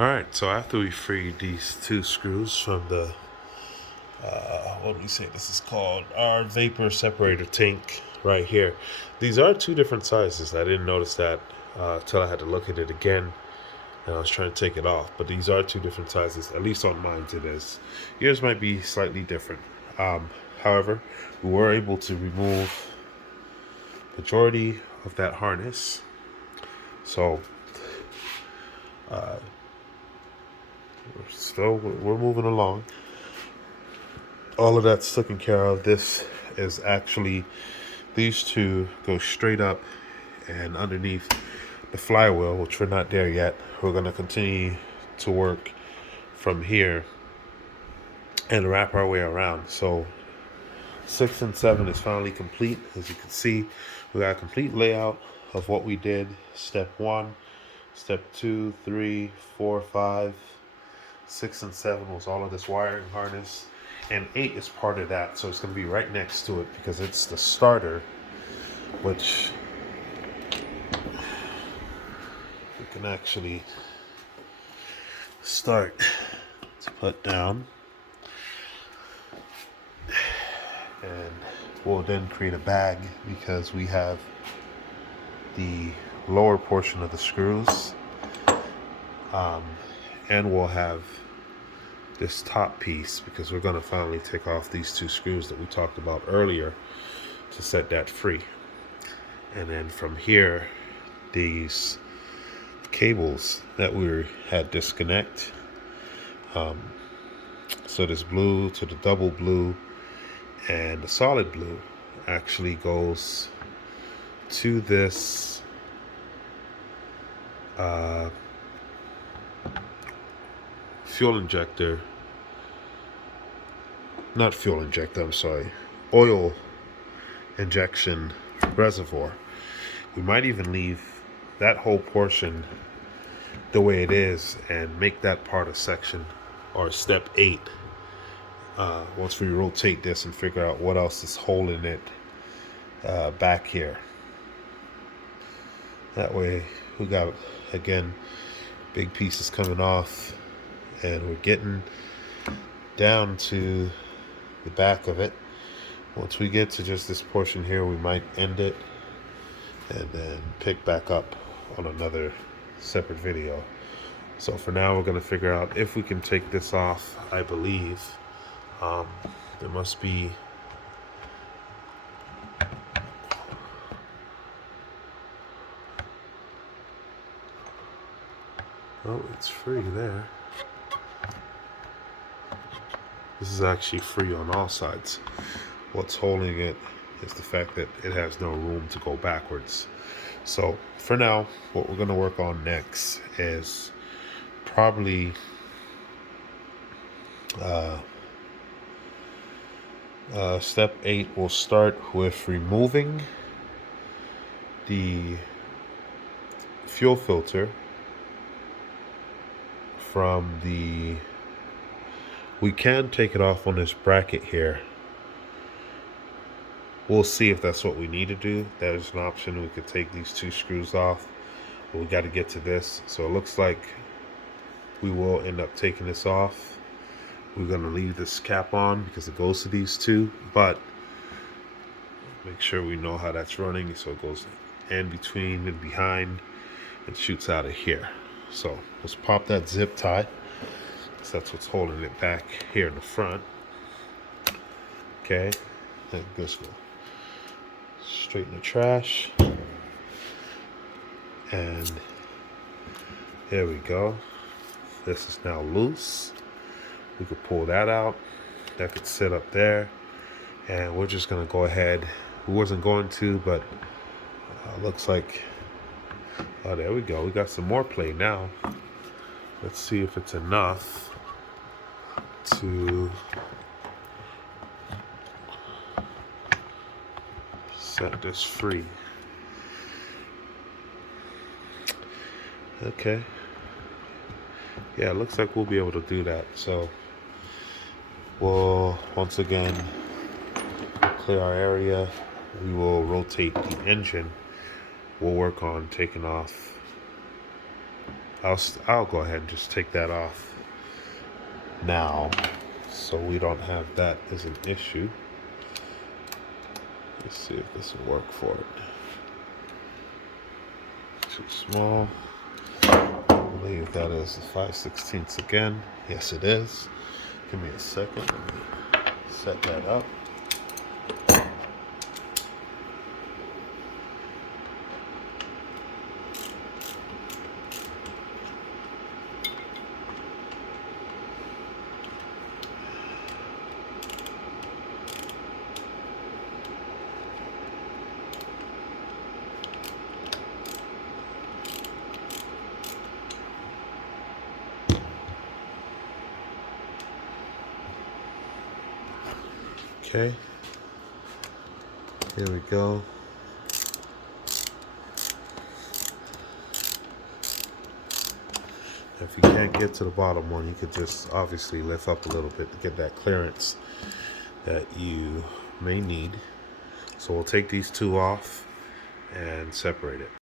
Alright, so after we freed these two screws from the, what do we say this is called? Our vapor separator tank right here. These are two different sizes. I didn't notice that until I had to look at it again and I was trying to take it off. But these are two different sizes, at least on mine it is. Yours might be slightly different. However, we were able to remove majority of that harness. So, we're moving along. All of that's taken care of. This is actually, these two go straight up and underneath the flywheel, which we're not there yet. We're going to continue to work from here and wrap our way around. So 6 and 7 is finally complete. As you can see, we got a complete layout of what we did. Step 1, step 2, 3, 4, 5, 6 and 7 was all of this wiring harness, and 8 is part of that, so it's going to be right next to it because it's the starter, which we can actually start to put down, and we'll then create a bag because we have the lower portion of the screws, and we'll have this top piece because we're going to finally take off these two screws that we talked about earlier to set that free. And then from here, these cables that we had disconnect, so this blue to the double blue and the solid blue actually goes to this fuel injector, not fuel injector, I'm sorry, oil injection reservoir. We might even leave that whole portion the way it is and make that part of section or step 8 once we rotate this and figure out what else is holding it back here. That way we got, again, big pieces coming off, and we're getting down to the back of it. Once we get to just this portion here, we might end it and then pick back up on another separate video. So for now, we're going to figure out if we can take this off. I believe there must be oh, it's free there. This is actually free on all sides. What's holding it is the fact that it has no room to go backwards. So for now, what we're going to work on next is probably step 8. We'll start with removing the fuel filter from the, we can take it off on this bracket here. We'll see if that's what we need to do. That is an option. We could take these two screws off, but we got to get to this. So it looks like we will end up taking this off. We're going to leave this cap on because it goes to these two, but make sure we know how that's running. So it goes in between and behind and shoots out of here. So let's pop that zip tie, because that's what's holding it back here in the front. Okay, and this will straight in the trash, and there we go. This is now loose. We could pull that out. That could sit up there, and we're just gonna go ahead. We wasn't going to, but looks like, oh, there we go. We got some more play now. Let's see if it's enough to set this free. Okay. Yeah, it looks like we'll be able to do that. So we'll once again clear our area. We will rotate the engine. We'll work on taking off I'll go ahead and just take that off now, so we don't have that as an issue. Let's see if this will work for it. Too small. I believe that is the 5/16 again. Yes, it is. Give me a second. Let me set that up. Okay, here we go. If you can't get to the bottom one, you could just obviously lift up a little bit to get that clearance that you may need. So we'll take these two off and separate it.